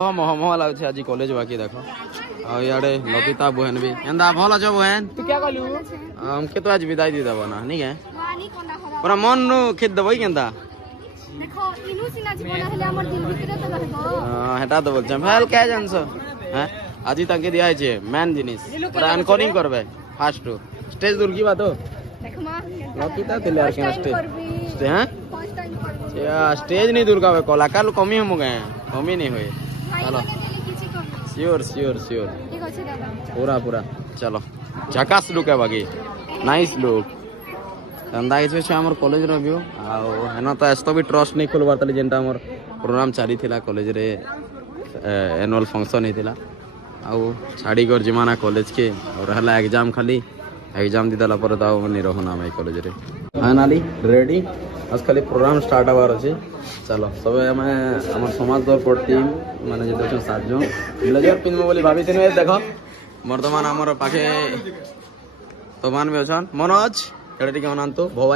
मह मह लागे आज कॉलेज बाकी देख इे लकिता बहन भी एंदा भल अच बहन हमके तो आज विदाई दी देव ना नहीं है पूरा मन नु खेद देव केंदा हेटा तो बोलछे भेल क्या जानस हैं आज ताके दिया है मेन जिनिस पूरा एनकोरिंग करबे फास्ट स्टेज दूर की बात हो लकिता थिले यार के स्टेज हैं स्टेज नहीं दूर का कलाकार कमी हम गए कमी नहीं हुए चलो श्योर श्योर श्योर पूरा पूरा चलो झकास लुक है बाकी नाइस लुक अंदा इस हमर कॉलेज रो व्यू आ तो एस्तो भी ट्रस्ट नहीं खोलबार तले जेंटा हमर प्रोग्राम चाली थिला कॉलेज रे एनुअल फंक्शन हेतिला आ छाड़ी कर जिमाना कॉलेज के और हला एग्जाम खाली एग्जाम दी दला पर दाव मनी रहना मैं कॉलेज रे फाइनली रेडी आज खाली प्रोग्राम स्टार्ट हबार अछि चलो सब हमें हमर समाज दर पर टीम माने जे देखो 7 जन ब्लेजर पिन बोली भाभी थिन देखो वर्तमान हमर पाखे तो मान भी अछन मनोज एडा टिके अनंतो भवा